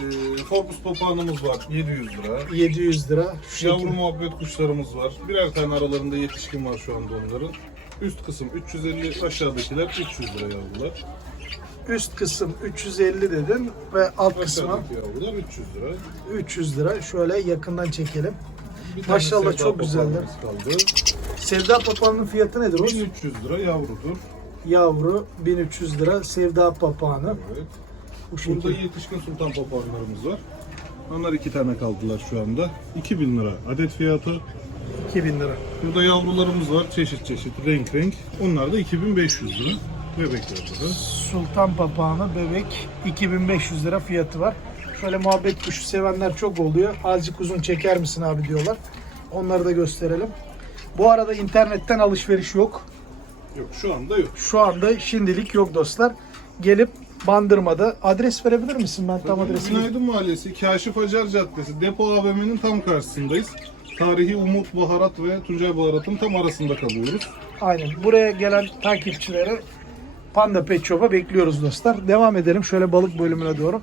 Ee, Forbus papağanımız var 700 lira. 700 lira. Şu Yavru muhabbet kuşlarımız var. Birer tane aralarında yetişkin var şu anda onların. Üst kısım 350, aşağıdakiler 300 lira yavrular. Üst kısım 350 dedin ve alt kısma Aşağıdaki yavrular 300 lira. 300 lira. Şöyle yakından çekelim. Bir tane Maşallah, sevda çok güzeller. papağanımız Kaldı. Sevda papağanının fiyatı nedir o? 1300 lira yavrudur. Yavru 1300 lira. Sevda papağanı. Evet. Bu Burada şekilde. yetişkin sultan papağanlarımız var. Onlar iki tane kaldılar şu anda. 2000 lira adet fiyatı. 2000 lira. Burada yavrularımız var çeşit çeşit renk renk. Onlar da 2500 lira. Bebek yavruları. Sultan papağanı bebek 2500 lira fiyatı var. Şöyle muhabbet kuşu sevenler çok oluyor. Azıcık uzun çeker misin abi diyorlar. Onları da gösterelim. Bu arada internetten alışveriş yok. Yok şu anda yok. Şu anda şimdilik yok dostlar. Gelip Bandırma'da adres verebilir misin? Ben tam adresini Günaydın Mahallesi, Kaşif Acar Caddesi, Depo AVM'nin tam karşısındayız. Tarihi Umut Baharat ve Tuncay Baharat'ın tam arasında kalıyoruz. Aynen. Buraya gelen takipçilere Panda Pet Shop'a bekliyoruz dostlar. Devam edelim şöyle balık bölümüne doğru.